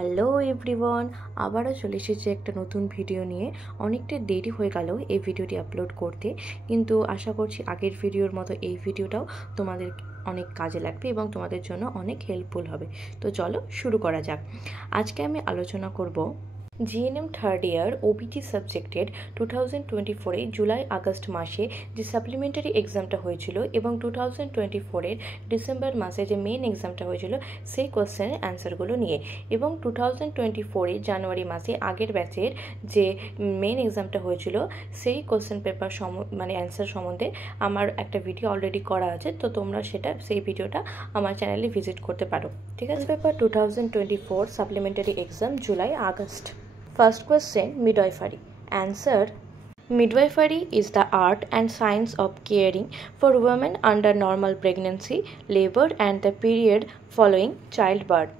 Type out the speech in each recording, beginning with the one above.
Hello everyone, আবারও চলে এসেছি একটা নতুন ভিডিও নিয়ে। অনেকটা দেরি হয়ে গেল এই ভিডিওটি আপলোড করতে, কিন্তু আশা করছি আগের ভিডিওর মতো এই ভিডিওটাও তোমাদের অনেক কাজে লাগবে এবং তোমাদের জন্য অনেক হেল্পফুল হবে। তো চলো শুরু করা যাক। আজকে আমি আলোচনা করব জিএনএম থার্ড ইয়ার ওবিটি সাবজেক্টের 2024 জুলাই আগস্ট মাসে যে সাপ্লিমেন্টারি এক্সামটা হয়েছিল এবং 2024 ডিসেম্বর মাসে যে মেন এক্সামটা হয়েছিল সেই কোশ্চেনের অ্যান্সারগুলো নিয়ে, এবং 2024 জানুয়ারি মাসে আগের ব্যাচের যে মেন এক্সামটা হয়েছিল সেই কোশ্চেন পেপার অ্যান্সার সম্বন্ধে আমার একটা ভিডিও অলরেডি করা আছে। তো তোমরা সেই ভিডিওটা আমার চ্যানেলে ভিজিট করতে পারো। ঠিক আছে, paper 2024 supplementary exam July August. First question, midwifery. Answer: midwifery is the art and science of caring for women under normal pregnancy, labor and the period following childbirth.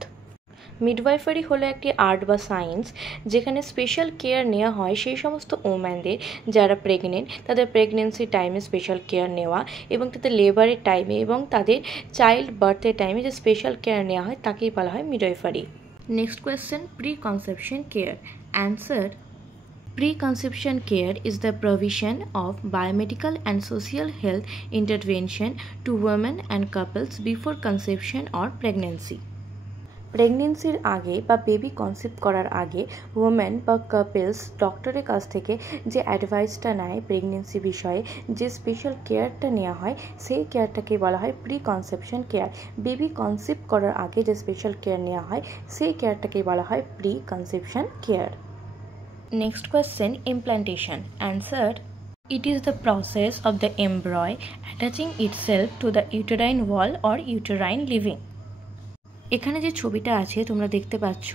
Midwifery হলো একটি আর্ট বা science যেখানে special care নেওয়া হয় সেই সমস্ত ওম্যানদের যারা pregnant, তাদের প্রেগনেন্সি টাইমে স্পেশাল কেয়ার নেওয়া এবং তাদের লেবারের টাইমে এবং তাদের চাইল্ড বার্থের টাইমে যে স্পেশাল কেয়ার নেওয়া হয় তাকেই বলা হয় midwifery. Next question, pre-conception care. Answer: Preconception care is the provision of biomedical and social health intervention to women and couples before conception or pregnancy. প্রেগনেন্সির আগে বা বেবি কনসেপ্ট করার আগে ওমেন বা কাপলস ডক্টরের কাছ থেকে যে অ্যাডভাইসটা নেয় প্রেগনেন্সি বিষয়ে, যে স্পেশাল কেয়ারটা নেওয়া হয় সেই কেয়ারটাকে বলা হয় pre conception care. Baby concept করার আগে যে স্পেশাল কেয়ার নেওয়া হয় সেই কেয়ারটাকে বলা হয় pre conception care. Next question, implantation. Answer: It is the process of the embryo attaching itself to the uterine wall or uterine lining. এখানে যে ছবিটা আছে তোমরা দেখতে পাচ্ছ,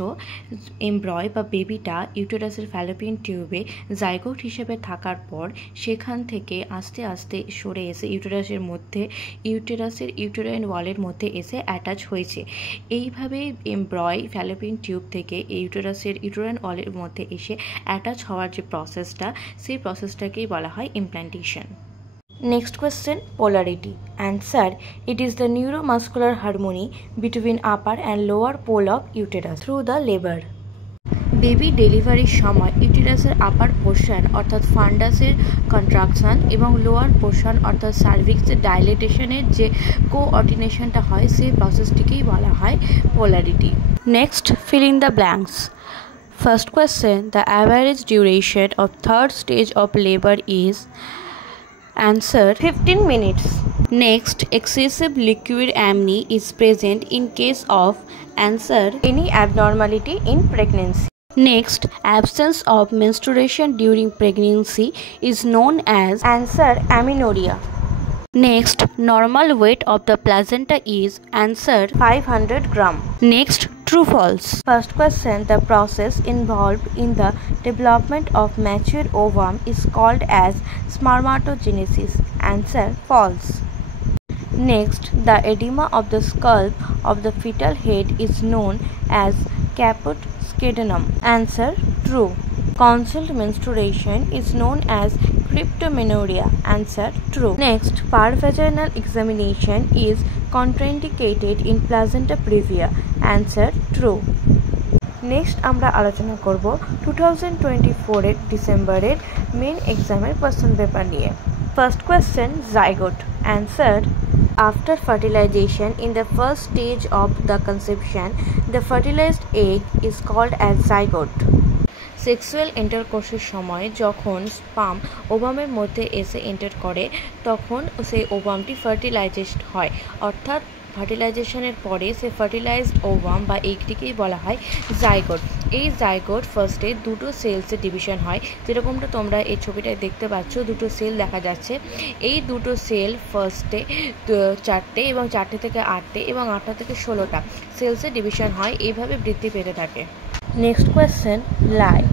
এমব্রয় বা বেবিটা ইউটেরাসের ফ্যালোপিয়ান টিউবে জাইগোট হিসেবে থাকার পর সেখান থেকে আস্তে আস্তে সরে এসে ইউটেরাসের ইউটেরাইন ওয়ালের মধ্যে এসে অ্যাটাচ হয়েছে। এইভাবে এমব্রয় ফ্যালোপিয়ান টিউব থেকে ইউটেরাসের ইউটেরাইন ওয়ালের মধ্যে এসে অ্যাটাচ হওয়ার যে প্রসেসটা, সেই প্রসেসটাকেই বলা হয় implantation. Next question, polarity. Answer: It is the neuromuscular harmony between upper and lower pole of uterus through the labor. Baby ডেলিভারির সময় ইউটেরাসের আপার পোর্শন অর্থাৎ ফান্ডাসের কন্ট্রাকশন এবং লোয়ার পোর্শন অর্থাৎ সার্ভিক্সের ডাইলেটেশনের যে কোঅর্ডিনেশনটা হয় সেই প্রসেসটিকেই বলা হয় polarity. Next, fill in the blanks. First question, the average duration of third stage of labor is. Answer: 15 minutes. Next, excessive liquid amni is present in case of. Answer: any abnormality in pregnancy. Next, absence of menstruation during pregnancy is known as. Answer: amenorrhea. Next, normal weight of the placenta is. Answer: 500 gram. Next, true false. First question, the process involved in the development of mature ovum is called as spermatogenesis. Answer: false. Next, the edema of the scalp of the fetal head is known as caput scadenum. Answer: true. Concealed menstruation is known as cryptomenorrhea. Answer: true. Next, parvaginal examination is contraindicated in placenta previa. Answer: true. Next আমরা আলোচনা করব 2024 ডিসেম্বরের main এক্সামের question paper নিয়ে। First question, zygote. Answer: After fertilization in the first stage of the conception, the fertilized egg is called as zygote. Sexual ইন্টারকোর্সের সময় যখন sperm ওভামের মধ্যে এসে এন্টার করে তখন সেই ওভামটি ফার্টিলাইজড হয়, অর্থাৎ ফার্টিলাইজেশনের পরে সে ফার্টিলাইজড ওভাম বা এগটিকেই বলা হয় জাইগোট। এই জাইগোট ফার্স্টে দুটো সেলসে ডিভিশন হয়, যেরকমটা তোমরা এই ছবিটায় দেখতে পাচ্ছ, দুটো সেল দেখা যাচ্ছে। এই দুটো সেল ফার্স্টে 4টে এবং 4টে থেকে 8টে এবং 8টা থেকে 16টা সেলসে ডিভিশন হয়, এইভাবে বৃদ্ধি পেতে থাকে। Next question, lie.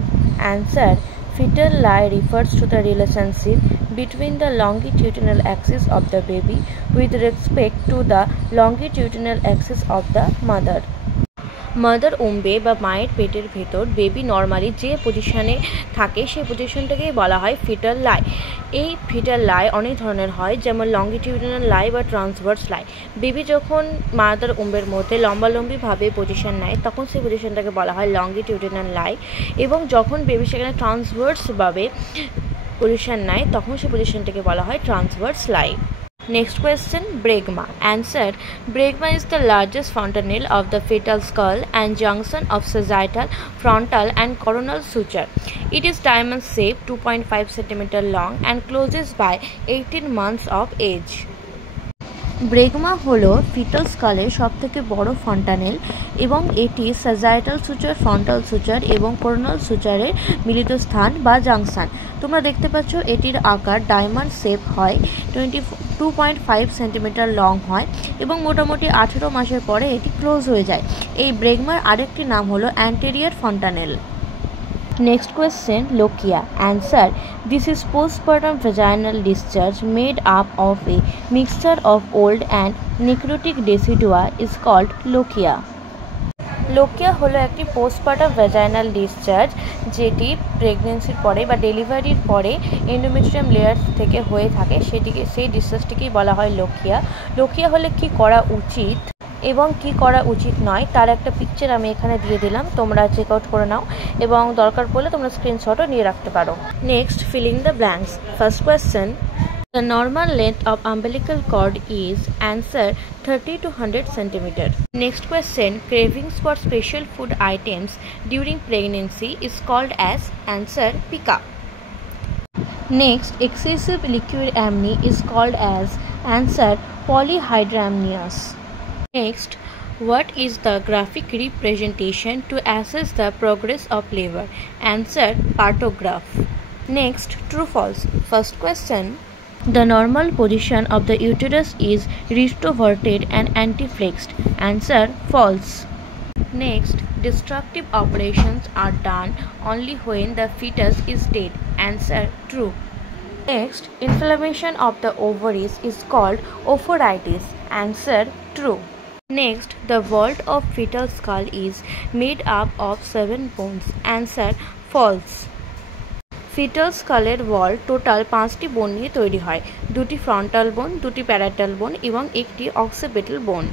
Answer: Fetal lie refers to the relationship between the longitudinal axis of the baby with respect to the longitudinal axis of the mother. Mother womb বা মায়ের পেটের ভেতর বেবি নর্মালি যে পজিশনে থাকে সেই পজিশনটাকেই বলা হয় ফিটাল লাই। এই ফিটাল লাই অনেক ধরনের হয়, যেমন লঙ্গিটিউডিনাল লাই বা ট্রান্সভার্স লাই। বেবি যখন মাদার উম্বের মধ্যে লম্বালম্বিভাবে পজিশন নেয় তখন সেই পজিশনটাকে বলা হয় লঙ্গিটিউডিনাল লাই, এবং যখন বেবি সেখানে ট্রান্সভার্সভাবে পজিশন নেয় তখন সেই পজিশনটাকে বলা হয় transverse lie. Next question, bregma. Answer: bregma is the largest fontanelle of the fetal skull and junction of sagittal, frontal and coronal suture. It is diamond shaped, 2.5 cm long and closes by 18 months of age. ব্রেগমা হলো fetal স্কালের সবথেকে বড় fontanelle এবং এটি sagittal suture, frontal suture এবং কোরোনাল সুচারের মিলিত স্থান বা junction. তোমরা দেখতে পাচ্ছ এটির আকার ডায়মন্ড শেপ হয়, 2.5 সেন্টিমিটার লং হয় এবং মোটামুটি 18 মাসের পরে এটি ক্লোজ হয়ে যায়। এই ব্রেগমার আরেকটি নাম হলো anterior fontanelle. Next question, lochia. Answer: this is postpartum vaginal discharge made up of a mixture of old and necrotic decidua is called lochia. Lochia হলো একটি পোস্টপার্টাম ভ্যাজাইনাল ডিসচার্জ যেটি প্রেগনেন্সির পরে বা ডেলিভারির পরে এন্ডোমেট্রিয়াম লেয়ার থেকে হয়ে থাকে, সেই ডিসচার্জটিকেই বলা হয় লোকিয়া। লোকিয়া হলে কি করা উচিত এবং কি করা উচিত নয় তার একটা পিকচার আমি এখানে দিয়ে দিলাম, তোমরা চেক আউট করে নাও এবং দরকার পড়লে তোমরা স্ক্রিনশটও নিয়ে রাখতে পারো। Next, filling the blanks. First question, the normal length of umbilical cord is answer 30 to 100 cm. Next question, cravings for special food items during pregnancy is called as answer pica. Next, excessive liquid amni is called as answer polyhydramnios. Next, what is the graphic representation to assess the progress of labor? Answer partograph. Next, true false. First question, the normal position of the uterus is retroverted and antiflexed. Answer false. Next, destructive operations are done only when the fetus is dead. Answer true. Next, inflammation of the ovaries is called ophoritis. Answer true. Next, the vault of fetal skull is made up of 7 bones. Answer false. Fetal স্কালের wall total 5টি বোন নিয়ে তৈরি হয়, 2টি frontal বোন, 2টি parietal বোন এবং একটি অক্সিপিটাল বোন।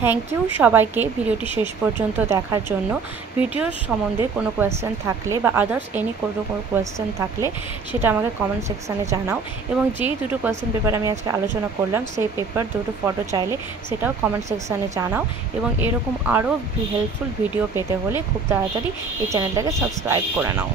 থ্যাংক ইউ সবাইকে ভিডিওটি শেষ পর্যন্ত দেখার জন্য। ভিডিওর সম্বন্ধে কোনো কোয়েশ্চেন থাকলে বা আদার্স এনি কোনো কোয়েশ্চেন থাকলে সেটা আমাকে কমেন্ট সেকশানে জানাও, এবং যেই দুটো কোয়েশ্চেন পেপার আমি আজকে আলোচনা করলাম সেই পেপার দুটো ফটো চাইলে সেটাও কমেন্ট সেকশানে জানাও, এবং এরকম আরও হেল্পফুল ভিডিও পেতে হলে খুব তাড়াতাড়ি এই চ্যানেলটাকে সাবস্ক্রাইব করে নাও।